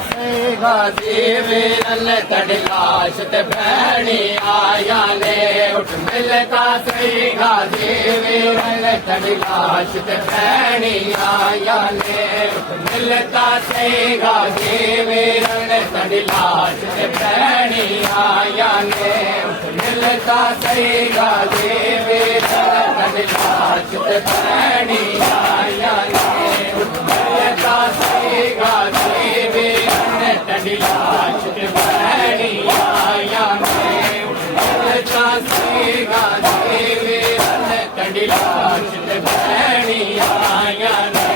से गाजी वीरन तड़ी लाश ते बहनी आया ने उठ मिलता से गाजी वीरन तड़ी लाश ते बहनी आया ने उठ मिलता से गाजी वीरन तड़ी लाश ते बहनी आया ने उठ मिलता से गाजी वीरन तड़ी लाश ते बहनी आया ने उठ मिलता से गाजी वीरन तड़ी लाश ते बहनी आया ने उठ मिलता से गाजी वीरन तड़ी लाश ते बहनी आया ने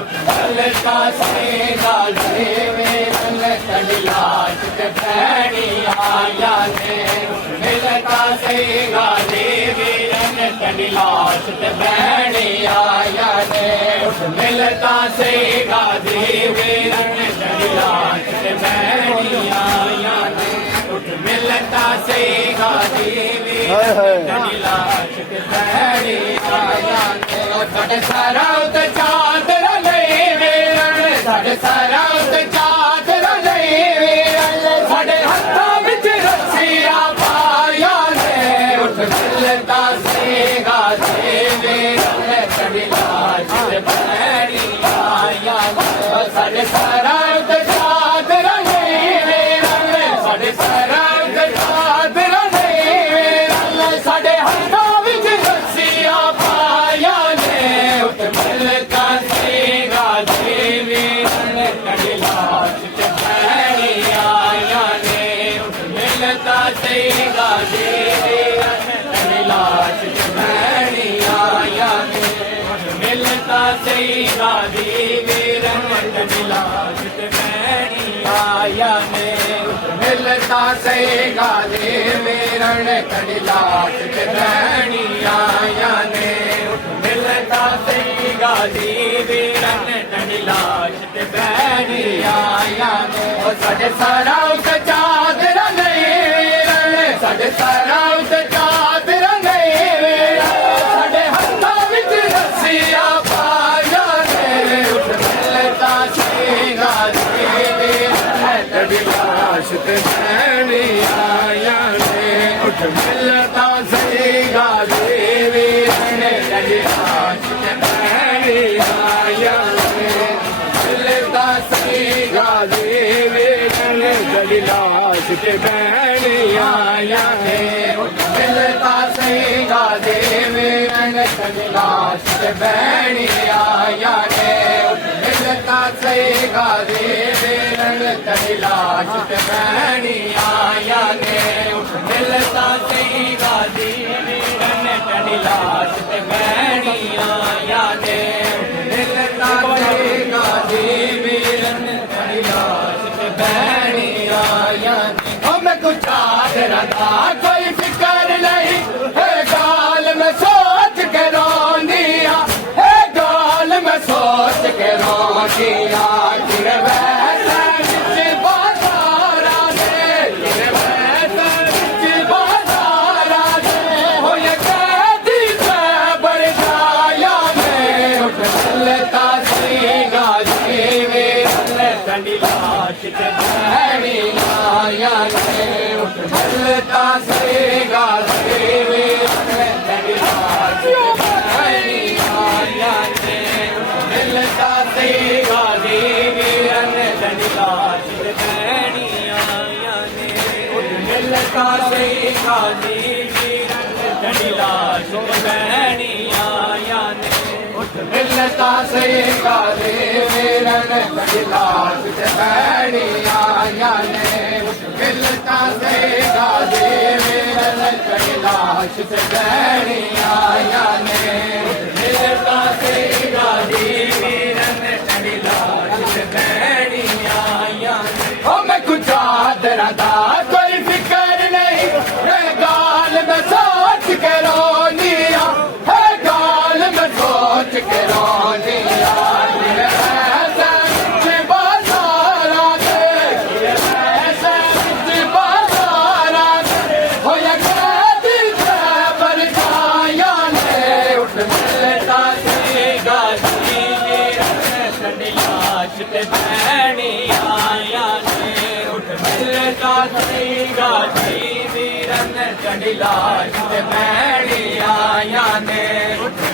उठ मिलता से गाजी वीरन तड़ी लाश ते बहनी आया ने उठ मिलता से गाजी वीरन तड़ी लाश ते बहनी आया ने उठ मिलता से गाजी वीरन तड़ी लाश ते बहनी आया ने उठ मिलता से गाजी वीरन तड़ी लाश ते बहनी आया ने साडे सारा उते चादर नहीं वीरन साडे सारा उते चादर नहीं वीरन साडे हत्थां विच रस्सियां पाया ने उठ मिलता से गाजी वीरन तड़ी लाश ते बहनी आया ने साडे सारा उते चादर नहीं वीरन साडे सारा उते चादर नहीं वीरन साडे हत्थां विच रस्सियां पाया ने उठ मिलता से गाजी वीरन तड़ी लाश ते बहनी आया ने उठ मिलता से गाजी वीरन तड़ी लाश ते बहनी आया ने उठ मिलता से गाजी वीरन तड़ी लाश ते बहनी आया ने उठ मिलता से गाजी वीरन तड़ी लाश ते बहनी आया ने उठ मिलता से गाजी वीरन तड़ी लाश ते बहनी आया ने साडे सारा उते चादर नहीं वीरन साडे सारा उते चादर नहीं वीरन साडे हत्थां विच रस्सियां पाया ने उठ मिलता से गाजी वीरन तड़ी लाश ते बहनी आया ने उठ मिलता से गाजी वीरन तड़ी लाश ते बहनी आया ने मिलता से गाजी वीरन तड़ी लाश ते बहनी आया ने उठ मिलता से गाजी वीरन तड़ी लाश ते बहनी आया ने उठ मिलता से गाजी वीरन तड़ी लाश ते बहनी आया ने उठ मिलता से गाजी वीरन तड़ी लाश ते बहनी आया ने उठ मिलता से गाजी वीरन तड़ी लाश ते बहनी आया ने मैं कुछ चादर दा कोई फिकर नहीं है गाल में सोच के रोंदिया है गाल में सोच के रोंदिया किरे वैसे विच बाजारा दे किरे वैसे विच बाजारा दे हो ये कैदी से बड़ जाया में उठ मिलता से गाजी वीरन तड़ी लाश ते बहनी आया ने उठ मिलता से गाजी वीरन तड़ी लाश ते बहनी आया ने उठ मिलता से गाजी वीरन तड़ी लाश ते बहनी आया ने उठ मिलता से गाजी वीरन तड़ी लाश ते बहनी आया ने उठ मिलता से गाजी वीरन तड़ी लाश ते बहनी आया ने उठ मिलता से गाजी वीरन तड़ी लाश ते बहनी आया ने उठ मिलता से गाजी वीरन तड़ी लाश ते बहनी आया ने मैं कुछ चादर दा कोई फिकर नहीं है गाल में सोच के रोनिया है गाल में सोच के रोनिया ऐसा विच बाजारा दे ऐसा विच बाजारा दे हो या कैदी से बड़ जाया ने सही गाजी वीरन चढ़ी लाश ते भैणी आया ने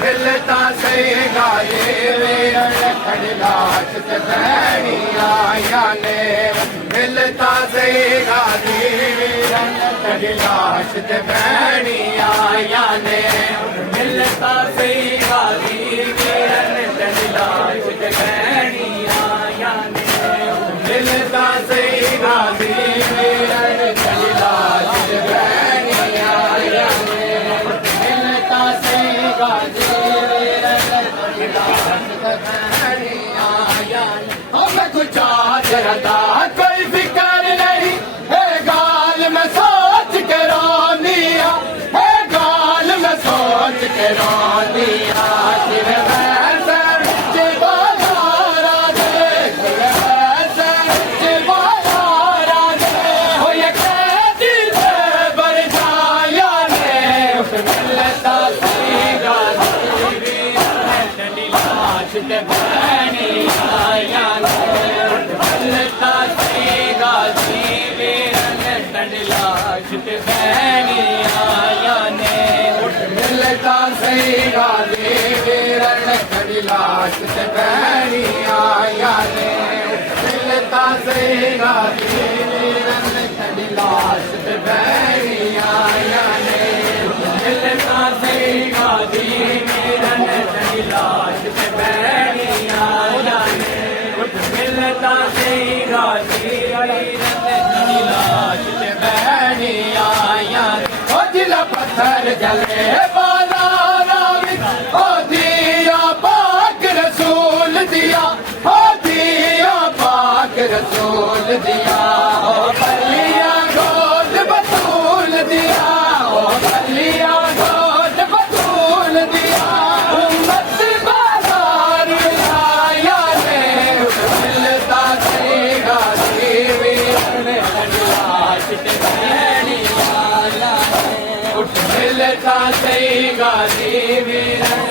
मिलता सही गाजी वीरन चढ़ी लाश ते भैणी आया ने मिलता सही गाजी वीरन चढ़ी लाश ते भैणी आया ने मिलता सही गाजी वीरन चढ़ी लाश ते भैणी आया ने मिलता सही गाजी वीरन चढ़ी लाश ते भैणी आया ने मिलता सही गाजी वीरन चढ़ी लाश ते भैणी आया ने मैं कुछ आज रहता कोई फिक्र नहीं है गाल में सोच के रोनिया है गाल में सोच के रोनिया तेरे वैसे जिबारा दे तेरे वैसे जिबारा दे हो ये कैदी से बर जाया ने उस मिलता सही गाजी वीरन चढ़ी लाश ते भैणी आया ने मिलता सही गाजी वीरन चढ़ी लाश ते भैणी आया ने मिलता सही गाजी वीरन चढ़ी लाश ते भैणी आया ने मिलता सही गाजी वीरन चढ़ी लाश ते भैणी आया ने मिलता सही गाजी वीरन चढ़ी लाश ते भैणी आया ने मिलता सही गाजी वीरन चढ़ी लाश ते भैणी आया ने ओ जिला पत्थर जले बाजारा विच ओ दिया पाक रसूल दिया ओ दिया पाक रसूल दिया ओ बलिया गोद बतूल दिया ओ बलिया गोद बतूल दिया उम्मत बाजार आया ने मिलता सही गाजी वीरन चढ़ी लाश ते भैणी आया ने मिलता सही गाजी वीरन